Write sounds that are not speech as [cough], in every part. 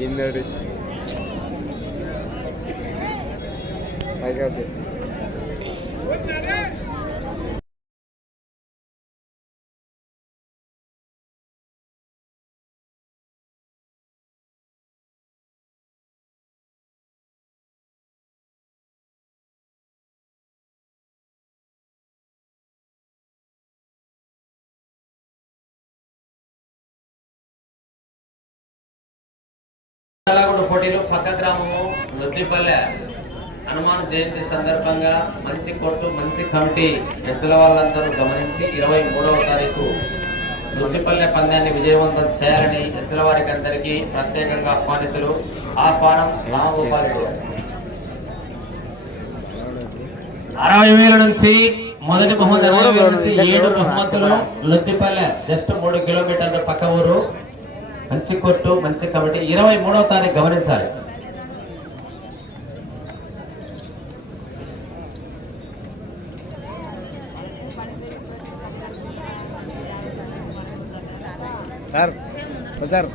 옛날에. 빨간색 పోటీలు పక్క గ్రామము లొద్దిపల్లె. హనుమాన్ జయంతి సందర్భంగా మంచి కొట్టు మంచి కమిటీ ఎద్దుల వాళ్ళందరూ గమనించి ఇరవై మూడవ తారీఖు లొద్దిపల్లె పందాన్ని విజయవంతం చేయాలని ఎద్దుల వారికి అందరికీ ప్రత్యేకంగా ఆహ్వానితులు. ఆహ్వానం రామగోపాల్ అరవై వేల నుంచి మొదటి బహుమతి అరవై వేల నుంచి ఏడు బహుమతులు లొద్దిపల్లె జస్ట్ మూడు కిలోమీటర్ల పక్క ఊరు. మంచి కొట్టు మంచి కమిటీ. ఇరవై మూడవ తారీఖు గమనించాలి. Sir sir.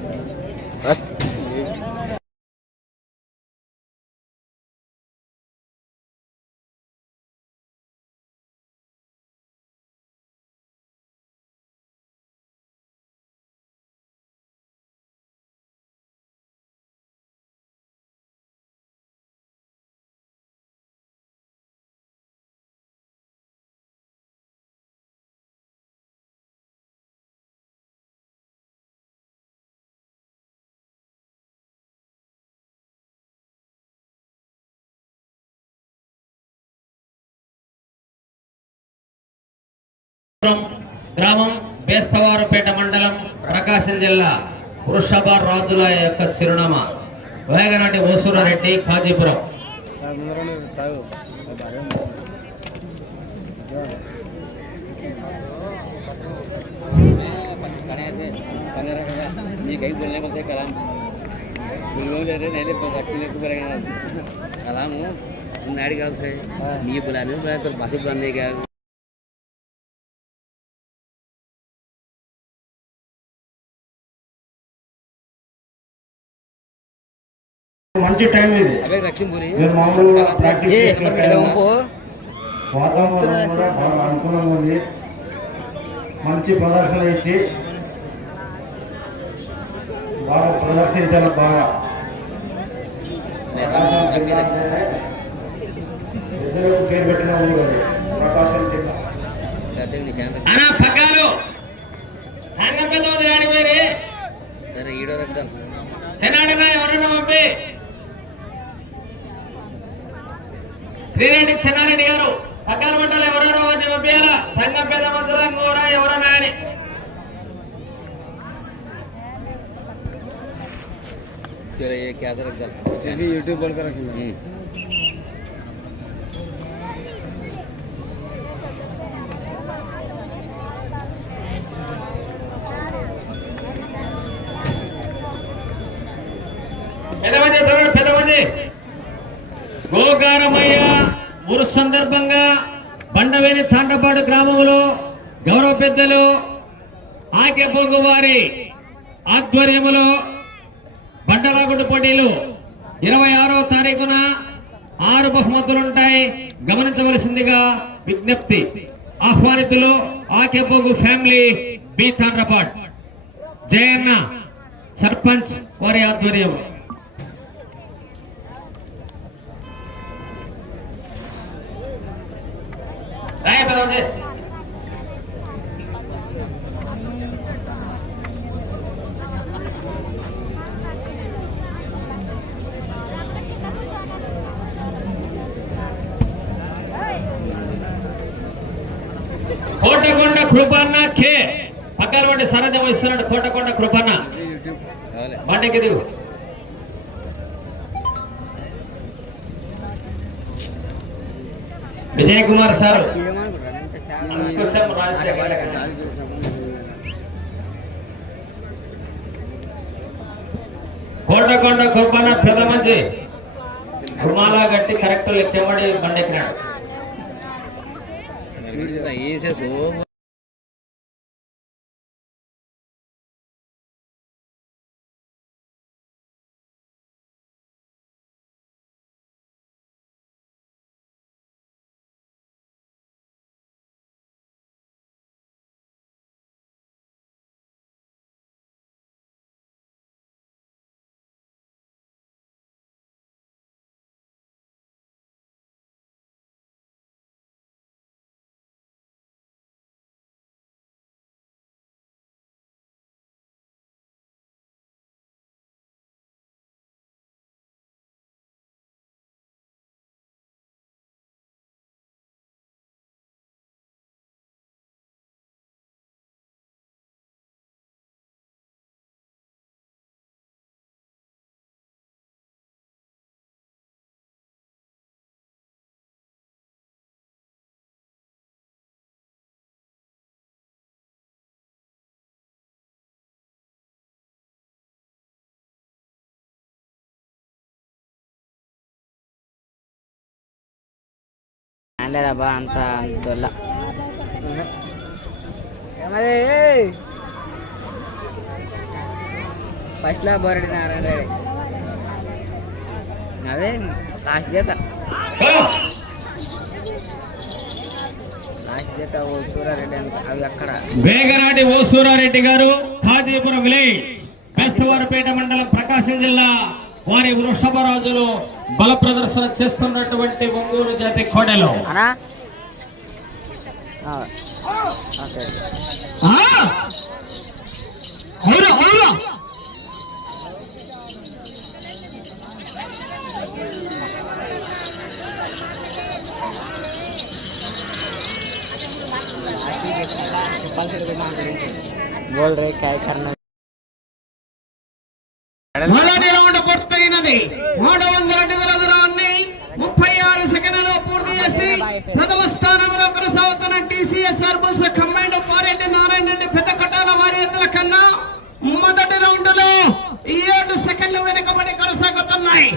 [laughs] [laughs] గ్రామం బేస్తవారుపేట మండలం ప్రకాశం జిల్లా వృషభ రాజుల యొక్క చిరునామా వేగనాటి ఓసూరారెడ్డి కాజీపురం ముందరనే తాగు బాగా ఉంది. ये कहीं बोलने बोलते कलाम बोलने ले रहे नहीं तो रखने को करेगा कलाम हो तुम नाड़ी का थे ये बुलाने बुलाए तो भाषा बुलाने का మంచి టైం ఇది. మీరు మామూలుగా ప్రాక్టీస్ చేసిన టైం వాతావరణం కూడా బాగా అనుకూలంగా ఉంది. మంచి ప్రదర్శన ఇచ్చి బాగా ప్రదర్శించాలి బాగా. పేరు పెట్టిన ఊరు రాణి పేరు ఈడో రక్తం. శనాడన్నా ఎవరన్నా పంపి. శ్రీరెడ్డి చెన్నారెడ్డి గారు? పక్కన మంటలు ఎవరన్నా వారిని పంపించాలా సంఘం పెద్ద మధ్యలో ఇంకోరా ఎవరన్నా అని. चलो సందర్భంగా బండవేని తాండపాడు గ్రామంలో గౌరవ పెద్దలు ఆకెపోగు వారి ఆధ్వర్యములో బండలాగుడు పోటీలు ఇరవై ఆరో తారీఖున ఆరు బహుమతులుంటాయి గమనించవలసిందిగా విజ్ఞప్తి. ఆహ్వానితులు ఆకెపోగు ఫ్యామిలీ బి తాండ్రపాడ్. జయన్న సర్పంచ్ వారి ఆధ్వర్యంలో. రాయ కోటకొండ కృపన్న కే. పక్కన వంటి సరజం ఇస్తున్నాడు. కోటకొండ కృపన్న. బండకి चले దిగు. విజయ్ కుమార్ సార్. అంకుశం కుర్బన గారు. కోటకొండ కృపన్న పెద్ద మంచి గుమాలా గట్టి కరెక్ట్ లెక్కబడి బండెక్కినాడు లేదబ్బా అంత దొల్ల మరి ఫస్ట్లో బోరెడ్డి నారాయణ రెడ్డి అవే లాస్ట్ చేత లాస్ట్ చేత ఓ సూరారెడ్డి అంత అవి అక్కడ. వేగనాటి ఓ సూరారెడ్డి గారు ఖాజీపురం విలేజ్ బెస్తవారిపేట మండలం ప్రకాశం జిల్లా వారి వృషభ రాజులు బల ప్రదర్శన చేస్తున్నటువంటి ఒంగోలు జాతి కోడెలో అనా ఆ, ఓకే ఆ! అవునా అవునా बोल रहे क्या करना చేసింది. మూడు వందల అడుగుల దూరాన్ని ముప్పై ఆరు సెకండ్లలో పూర్తి చేసి ప్రథమ స్థానంలో కొనసాగుతున్న టీసీఎస్ అర్బల్స్ కంబైండ్ పారెడ్డి నారాయణ రెడ్డి పెద్ద కట్టాల వారి ఎత్తుల కన్నా మొదటి రౌండ్లో ఏడు సెకండ్లు వెనుకబడి కొనసాగుతున్నాయి.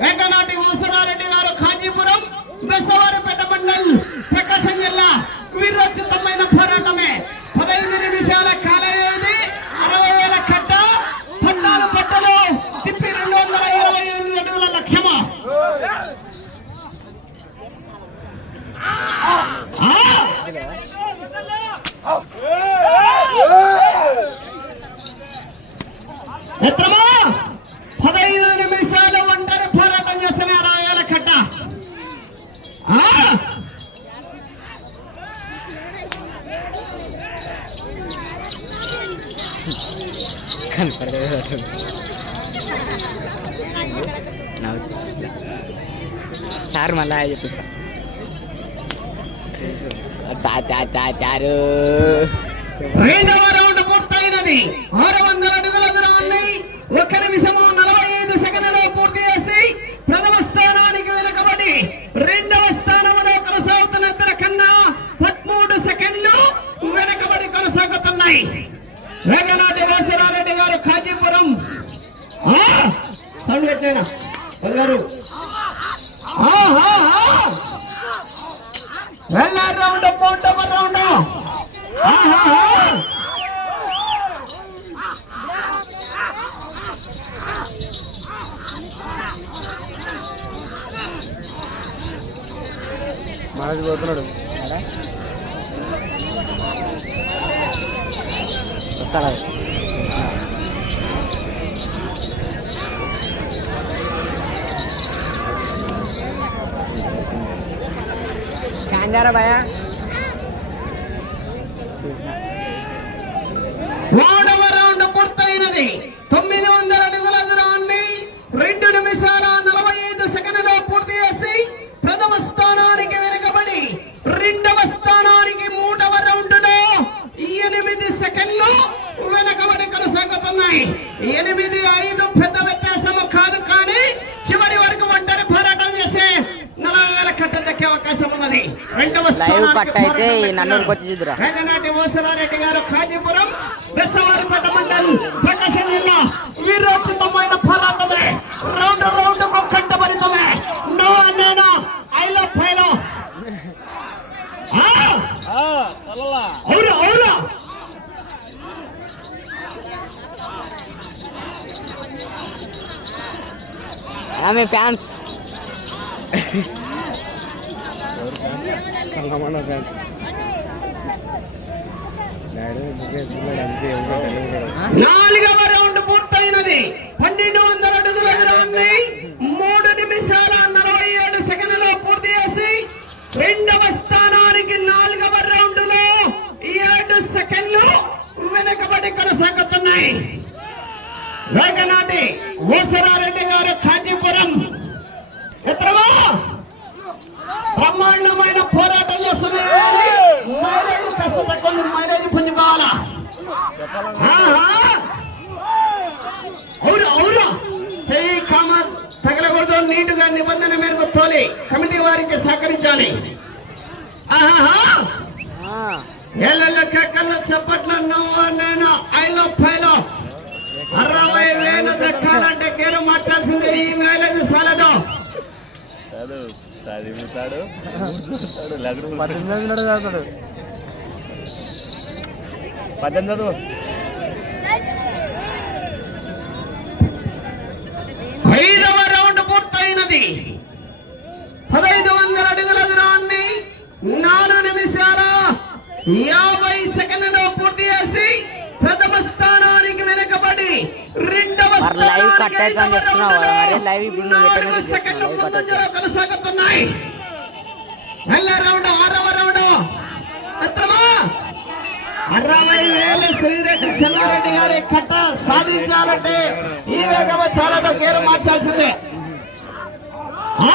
వేగనాటి వాసురారెడ్డి గారు ఖాజీపురం బెసవారిపేట మండల్ ప్రకాశం జిల్లా వీరోచితమైన పోరాటమే పదహైదు నిమిషాల కాల వ్యవధి అరవై వేల కట్ట పద్నాలుగు పట్టలు తిప్పి రెండు వందల ఇరవై ఎనిమిది అడుగుల లక్ష్యము ఆ! మిత్రమా పదహైదు నిమిషాలు ఒంటరి పోరాటం చేస్తున్న అరవై వేల కట్ట ఆ! చారు మళ్ళా చెప్పిస్తా. చారు. రెండవ రౌండ్ పూర్తయినది. ఆరు వందల అడుగుల ఒక నిమిషం నలభై ఐదు సెకండ్లలో పూర్తి చేసి ప్రథమ స్థానానికి వెనుకబడి రెండవ స్థానంలో కొనసాగుతున్న ఇద్దరు కన్నా పదమూడు సెకండ్లు వెనుకబడి కొనసాగుతున్నాయి వేగనాటి వాసరారెడ్డి గారు ఖాజీపురం ఆ! సౌండ్ పెట్టానా బంగారు వెళ్ళారు రౌండ్ మూడవ రౌండ్ ఆహా! పోతున్నాడు. వస్తారా కాంజారా భయ మూడవ రౌండ్ పూర్తయినది తొమ్మిది వందల అడుగుల దూరాన్ని రెండు నిమిషాల నలభై ఐదు సెకండ్లో పూర్తి చేసి ప్రథమ స్థానానికి వెనుకబడి రెండవ స్థానానికి మూడవ రౌండ్లో ఎనిమిది సెకండ్లు వెనకబడి కొనసాగుతున్నాయి ఎనిమిది ఐదు పెద్ద వ్యత్యాసము కాదు కానీ చివరి వరకు ఒంటరి పోరాటం చేస్తే నలభై వేల కట్ట దక్కే అవకాశం ఉన్నది రెండవ లైవ్ కట్ అయితే ఈ నన్నూరుకి వచ్చి చూద్దురా వేగనాటి ఓసరారెడ్డి గారు ఖాజీపురం బెస్తవారిపేట మండలం ప్రకాశం జిల్లా వీరోచితమైన పోరాటమే. రౌండ్ రౌండ్ కంట భరితమే నో నేను ఐలో ఫైలో అవును అవును ఆమె ఫ్యాన్స్? [laughs] కళ్ళమన్న ఫ్యాన్స్. నాలుగవ రౌండ్ పూర్తయినది. పన్నెండు వందల అడుగుల దూరాన్ని మూడు నిమిషాల నలభై ఏడు సెకండ్లో పూర్తి చేసి రెండవ స్థానానికి నాలుగవ రౌండ్లో ఏడు సెకండ్లు వెనకబడి కొనసాగుతున్నాయి. వేగనాటి ఓసరారెడ్డి గారు ఖాజీపురం మిత్రమా బ్రహ్మాండమైన పోరాటం చేస్తున్నారు మైలేజ్ కాస్త తక్కువ మైలేజ్ పుంజుకోవాలా! అవును అవును. చెయ్యి కామ తగలకూడదు నీటుగా నిబంధన మేరకు తోలి కమిటీ వారికి సహకరించాలి! ఏళ్ళల్లో కేకల్లో చెప్పట్లు నువ్వు నేను ఐలో ఫైలో అరవై వేలు దక్కాలంటే గేరు మార్చాల్సిందే. ఈ మైలేజ్ సాలదు. చదువుతాడు పద్దెనిమిది చదువుతాడు పద్దెనిమిది చదువు. ఐదవ రౌండ్ పూర్తయినది. పదైదు వందల అడుగుల దూరాన్ని నాలుగు నిమిషాల యాభై సెకండ్లలో పూర్తి చేసి ప్రథమ స్థానానికి వెనుకబడి రెండవ మరి లైవ్ కట్ అవుతుందని చెప్తున్నావు కదా, మరి లైవ్ ఇప్పుడు నువ్వు ఎక్కడ? లైవ్ కట్ కొనసాగుతున్నాయి వెళ్ళ రౌండ్ ఆరవ రౌండ్. మిత్రమా అరవై వేల శ్రీరెడ్డి చెన్నారెడ్డి గారి కట్ట సాధించాలంటే ఈ వేగంగా చాలా గేరు మార్చాల్సిందే. ఆ!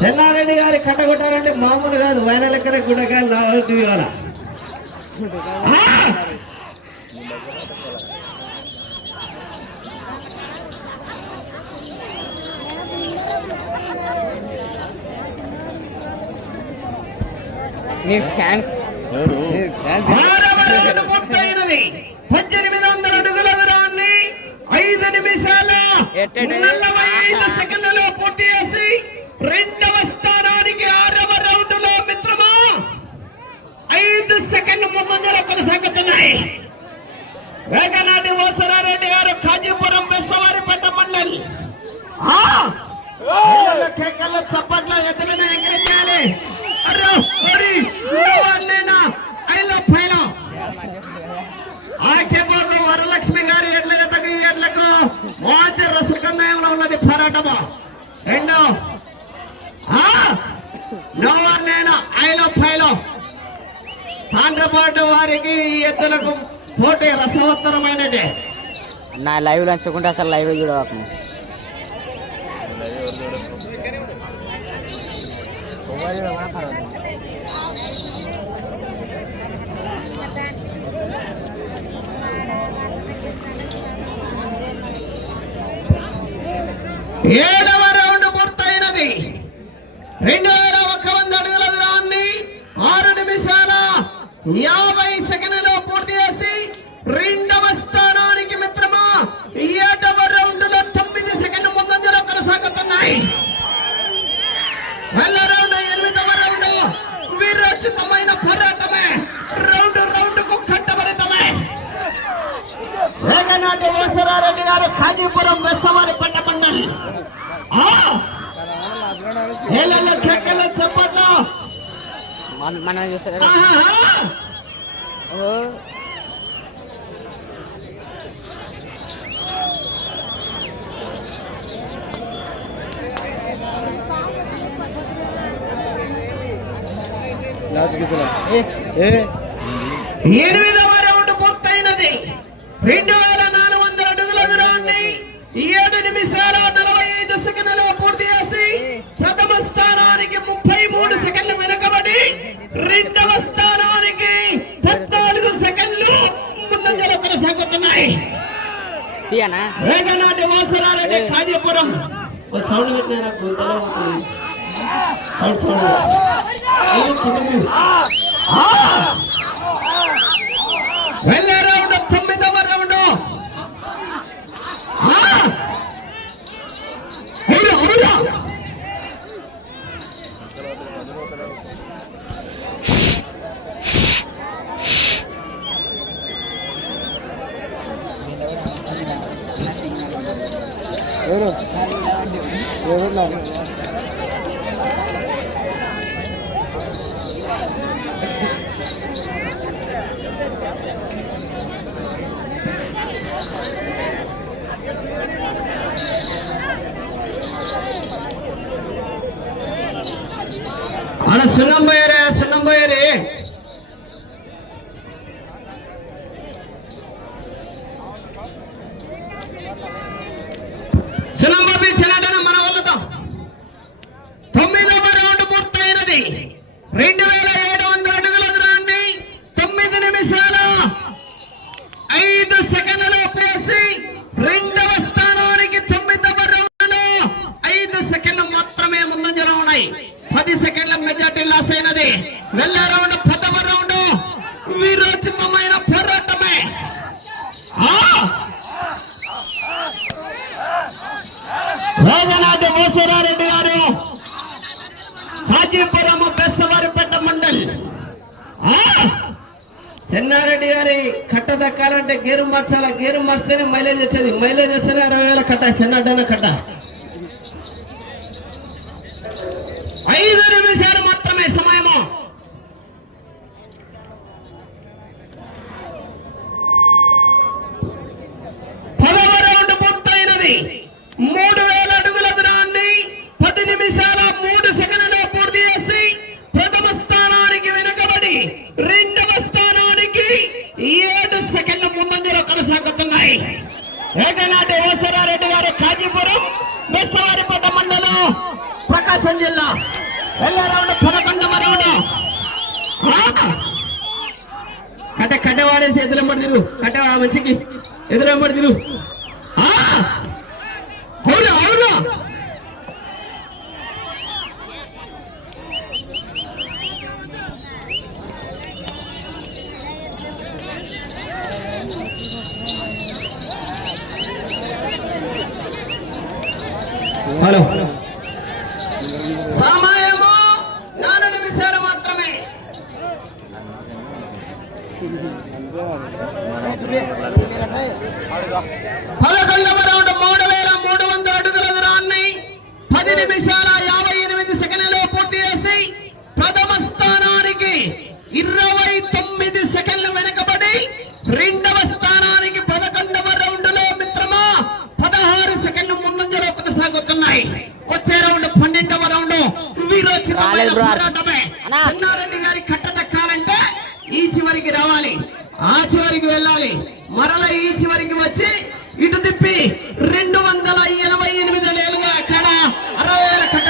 చెన్నారెడ్డి గారి కట్ట కొట్టాలంటే మామూలు కాదు వైన లెక్కనే గుండెకాయలు రావాలి ఇవాళ మీ ఫ్యాన్స్. ఆరవ రౌండ్ పూర్తయినది. పద్దెనిమిది వందల అడుగుల దూరాన్ని ఐదు నిమిషాల ఎట్టెట? నలభై ఐదు సెకండ్లలో పూర్తి చేసి రెండవ స్థానానికి ఆరవ రౌండ్లో మిత్రమా? ఐదు సెకండ్లు ముందంజలో కొనసాగుతున్నాయి. వేగనాటి ఓసరారెడ్డి గారు కాజీపురం బెస్తవారిపేట మండల్. కేకల్లో చప్పట్ల ఎదురున ఎగిరించాలి. అర్రో, మరి, నువ్వన్నేనా? I love పైలో ఆకేపోకు వరలక్ష్మి గారి ఎడ్ల జతకు ఈ ఎడ్లకు మోచ రసకందాయంలో ఉన్నది పోరాటము. రెండో ఆ? నోవర్ నేను? ఐలో ఫైలో తాండ్రపాటు వారికి ఈ ఎద్దులకు పోటీ రసవత్తరమైనది. నా లైవ్ లంచుకుంటే అసలు లైవ్ చూడవచ్చు ఏడవ రౌండ్ పూర్తయినది. రెండు వేల ఒక్క వంద అడుగుల దూరాన్ని ఆరు నిమిషాల యాభై వేగనాటి ఓసరారెడ్డి గారు కాజీపురం వెస్తవారి పట్ట మండలి చెప్పట్లో? మన- ఎనిమిదవ రౌండ్ పూర్తయినది. రెండు వేల రెండవ స్థానానికి పద్నాలుగు సెకండ్లు ముందంజలో కొనసాగుతున్నాయి. వేగనాటి వాసనారెడ్డి కాజీపురం. సౌండ్ పెట్టినా నాకు తెలవదు. సౌండ్ సౌండ్ అయ్యో, కిందకి. ఆ! వెళ్ళే రౌండ్ తొమ్మిదవ రౌండ్ ఆ! హైరా, హైరా. ఎవరు ఎవరు నాకు సున్నం వెళ్ళే రౌండ్ రౌండ్. చెన్నారెడ్డి గారి కట్ట దక్కాలంటే గేరు మార్చాల గేరు మార్చేనే మైలేజ్ వచ్చేది. మైలేజ్ వస్తేనే అరవై వేల కట్ట చెన్నాడ్డన కట్ట. ఐదు నిమిషాలు ఎదురెంబడి తిరుగు కట్ట ఆ మంచికి ఎదురెంబడి తిరుగు అవును అవును హలో సమయము నాలుగు నిమిషాలు మాత్రమే పదకొండవ రౌండ్ మూడు వేల మూడు వందల అడుగుల దూరాన్ని పది నిమిషాల యాభై ఎనిమిది సెకండ్లలో పూర్తి చేసి ప్రథమ స్థానానికి ఇరవై తొమ్మిది సెకండ్లు వెనుకబడి రెండవ స్థానానికి పదకొండవ రౌండ్లో మిత్రమా పదహారు సెకండ్లు ముందంజలో కొనసాగుతున్నాయి వచ్చే రౌండ్ పన్నెండవ రౌండ్ వీరోచితమైన రాలేదు బ్రో. పోరాటమే అన్నా. చెన్నారెడ్డి గారి కట్ట దక్కాలంటే ఈ చివరికి రావాలి ఆ చివరికి వెళ్ళాలి. మరల ఈ చివరికి వచ్చి ఇటు తిప్పి రెండు వందల ఎనభై ఎనిమిది ఏళ్ళుగా కడ అరవై వేల కట్ట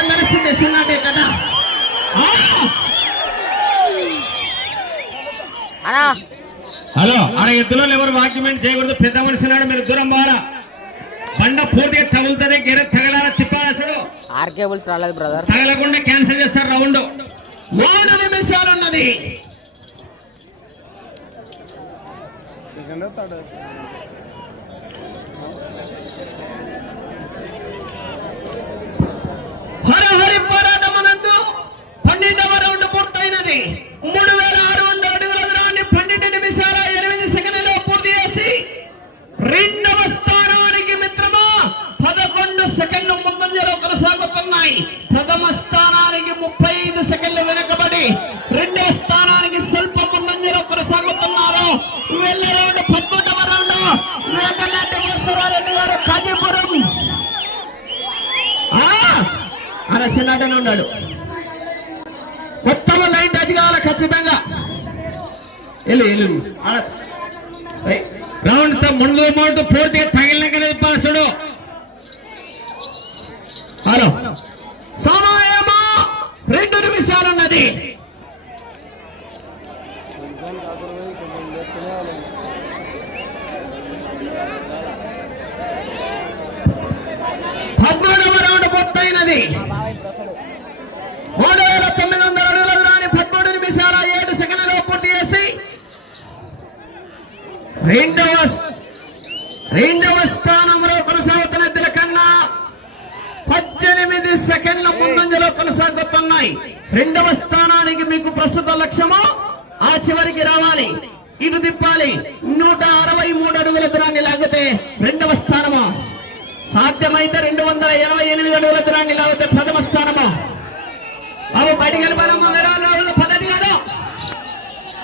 కట్ట ఆ! అన్నా. హలో ఆడ ఎద్దులో ఎవరు వాక్యమెంట్ చేయకూడదు? పెద్ద మనిషి నాడు మీరు దూరం పోరా. బండ పూర్తిగా తగులుతుంది గెడ తగలాల తిప్పాలి అసలు ఆర్ కేబుల్స్ రాలేదు బ్రదర్ తగలకుండా క్యాన్సిల్ చేస్తారు రౌండ్. మూడు నిమిషాలు ఉన్నది సెకండ్ థర్డ్ అలా ఉన్నాడు. మొత్తం లైన్ టచ్ కావాలి? ఖచ్చితంగా. వెళ్ళు వెళ్ళు. రౌండ్ ముందు మౌంట్ పూర్తిగా తగిలినాకనే తిప్పాలి చూడు. హలో. సమయమా? రెండు నిమిషాలు ఉన్నది కొంచెం కాకుండా పోయి కొంచెం లేపుతూనే వాళ్ళు పద్మూడవ రౌండ్ పూర్తయినది మూడు వేల తొమ్మిది వందల అడుగుల దూరాన్ని పదమూడు నిమిషాల ఏడు సెకండ్లలో పూర్తి చేసి రెండవ రెండవ స్థానంలో కొనసాగుతున్న ఇద్దరి పద్దెనిమిది సెకండ్ల ముందంజలో కొనసాగుతున్నాయి. రెండవ స్థానానికి మీకు ప్రస్తుత లక్ష్యము ఆ చివరికి రావాలి. ఇటు తిప్పాలి. నూట అరవై మూడు అడుగుల దూరాన్ని లాగితే రెండవ స్థానము. సాధ్యమైతే రెండు వందల ఎనభై ఎనిమిది అడుగుల దూరాన్ని లాగితే ప్రథమ స్థానము. బాబు బయటికి వెళ్ళిపోవాలమ్మా వేరే వాళ్ళ పద్ధతి కాదు.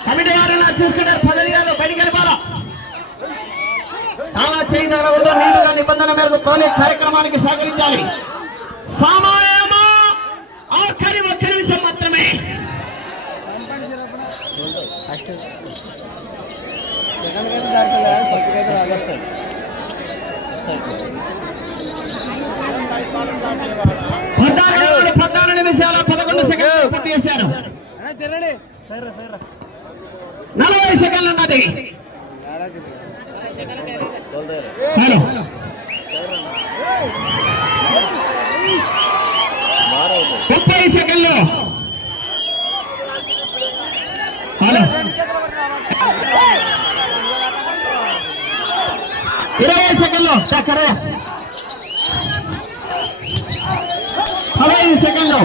కమిటీ వారు నా చూసుకుంటారు. పద్ధతి కాదు. బయటికి వెళ్ళిపోవాలా తానా చేయి నడవదు నీటుగా నిబంధన మేరకు తోలే కార్యక్రమానికి సహకరించాలి. సమయము ఆఖరి ఒక్క నిమిషం మాత్రమే. ఫస్ట్ సెకండ్ అయితే దాటుకోలేదు ఫస్ట్ అయితే రాగేస్తాడు పద్నాలుగు పద్నాలుగు నిమిషాల పదకొండు సెకండ్లు పూర్తి చేశారు. తిరగండి సరే సరే. నలభై సెకండ్లు ఉన్నది. ఏడా హలో ముప్పై సెకండ్లు. హలో ఇరవై సెకండ్లు. చక్కరే. పదహైదు సెకండ్లు.